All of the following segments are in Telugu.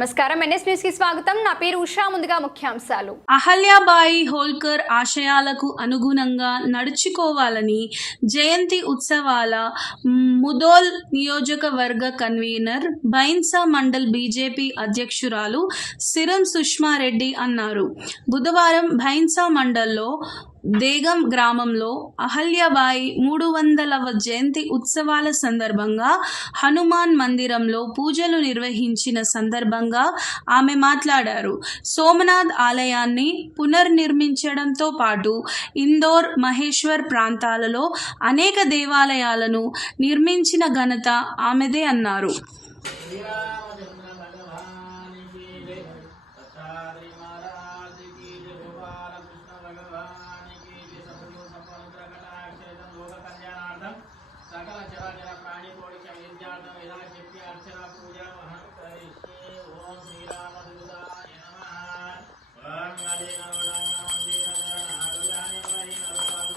నమస్కారం, ఎన్ఎస్ న్యూస్ కి స్వాగతం. నా పేరు ఉషా. ముందుగా ముఖ్యాంశాలు. అహల్యాబాయి హోల్కర్ ఆశయాలకు అనుగుణంగా నడుచుకోవాలని జయంతి ఉత్సవాల ముదోల్ నియోజకవర్గ కన్వీనర్ బైన్సా మండల్ బీజేపీ అధ్యక్షురాలు సిరం సుష్మారెడ్డి అన్నారు. బుధవారం బైన్సా మండల్లో దేగం గ్రామంలో అహల్యాబాయి 300వ జయంతి ఉత్సవాల సందర్భంగా హనుమాన్ మందిరంలో పూజలు నిర్వహించిన సందర్భంగా ఆమె మాట్లాడారు. సోమనాథ్ ఆలయాన్ని పునర్నిర్మించడంతో పాటు ఇందోర్, మహేశ్వర్ ప్రాంతాలలో అనేక దేవాలయాలను నిర్మించిన ఘనత ఆమెదే అన్నారు. सकल चराचर प्राणी कोटि विद्यार्थम यदा शक्ति अर्चना पूजा महंकरिष्ये ओम श्री राम दूताय नमः ओम गले नरोडांग मंदिर नारुयानि वरि नरोपालु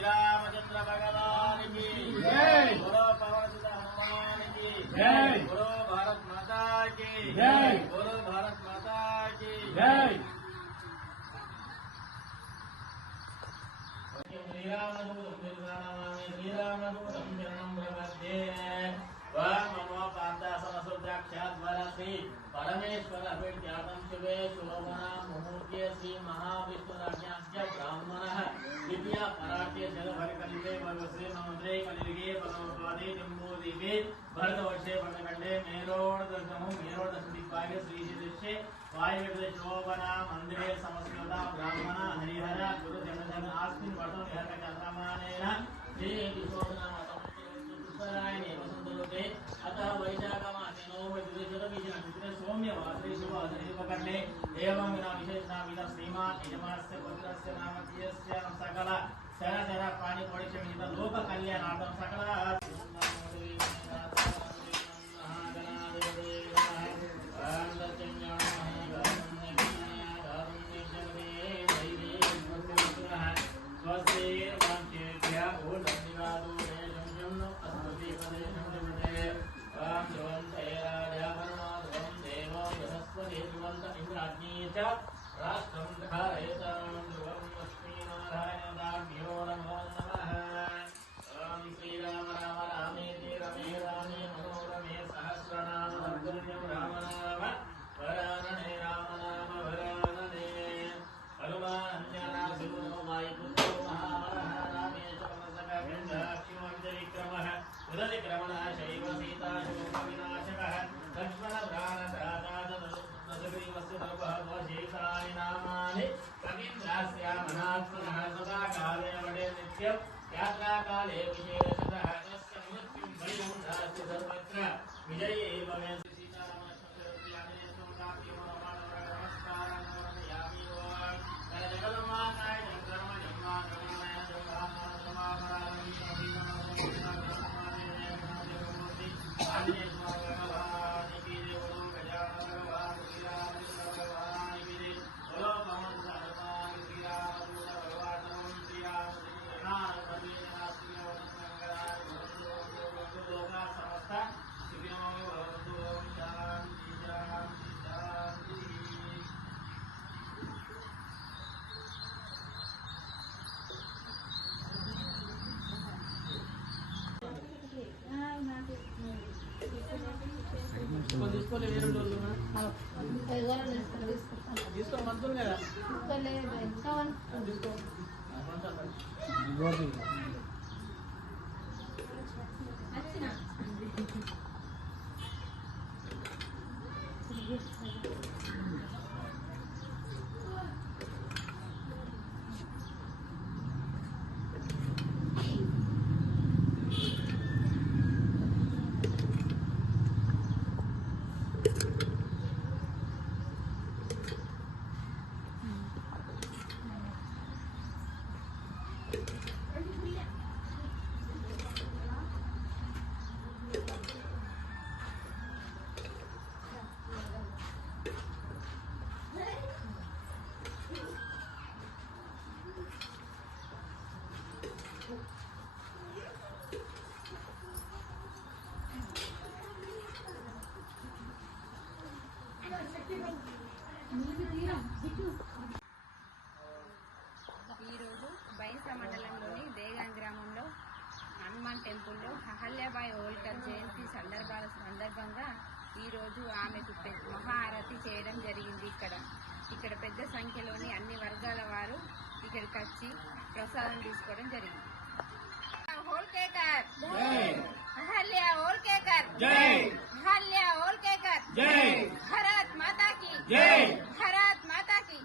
रामचंद्र भगवान की जय। बोलो पवन सुत हनुमान की जय। बोलो भारत माता की जय। बोलो भारत माता की जय। श्रीरामदूतं शरणं प्रपद्ये मम पार्था समसुद्राक्षाद्वरश्री परमेश्वर विख्यातं शुभे शुभमना मुहूर्ते श्री महाविष्णुराज्ञास्य ब्राह्मणः द्वितीय पराठ्य जलभरकलिते भगवश्री मंत्रे कलिगे भगवत्पादे जम्बूदीपे भरतवर्षे भरतखंडे मेरोड दशमो मेरोड दशदिक्पागे श्रीशिदृश्ये वायुव्य शोभना मंदिरे समस्कृता ब्राह्मण हरिहर गुरु जनजन आस्मिन् वर्तौ निहरक चन्द्रमानेन श्री विशोधना पुष्परायणे वसन्तऋते अतः वैशाखमासे नवमद्विशतबीजनक्षत्रे सौम्यवासरे शुभवासरे एवं विना विशेषणा विना श्रीमान् यजमानस्य पुत्रस्य नाम यस्य सकल चराचर प्राणी परिक्षमित लोक कल्याणार्थं सकल राष्ट्रं धारयतां ध्रुवं लक्ष्मीनारायणाभ्यो नमो नमः। ओम श्रीराम राम रामेति रमे रामे मनोरमे सहस्रनाम तत्तुल्यं राम नाम वरानने राम नाम वरानने हनुमान्यनासिनो वायुपुत्रो महाबलः रामेश मनसकविन्दाक्षो विक्रमः उदतिक्रमणः शैव सीता शोकविनाशकः लक्ष्मण प्राणदाता भगवद्गीतानि नामानि कवीन्द्रास्य मनात्मनः सदा काले वडे नित्यं यात्रा काले विशेषतः तस्य मृत्युं भयं नास्ति सर्वत्र विजये भवे सीतारामचन्द्रयामे सोमनाथ्यो नमस्कारं समर्पयामि ओम जगन्माताय धर्म जन्मा धर्ममय जगन्नाथ समापरामि తీసుకోలే వేరే రోజులు తీసుకో మంతులు కదా తీసుకో ఈరోజు బైన్సా మండలంలోని దేగాన్ గ్రామంలో హనుమాన్ టెంపుల్లో అహల్యాబాయి హోల్కర్ జయంతి సందర్భంగా ఈరోజు ఆమెకు మహాఆరతి చేయడం జరిగింది. ఇక్కడ పెద్ద సంఖ్యలోని అన్ని వర్గాల వారు ఇక్కడికి వచ్చి ప్రసాదం తీసుకోవడం జరిగింది. హోల్కేకర్ అహల్య హోల్కేకర్ అహల్య హోల్కేకర్ భారత్ మాతాకి భారత్ మాతాకి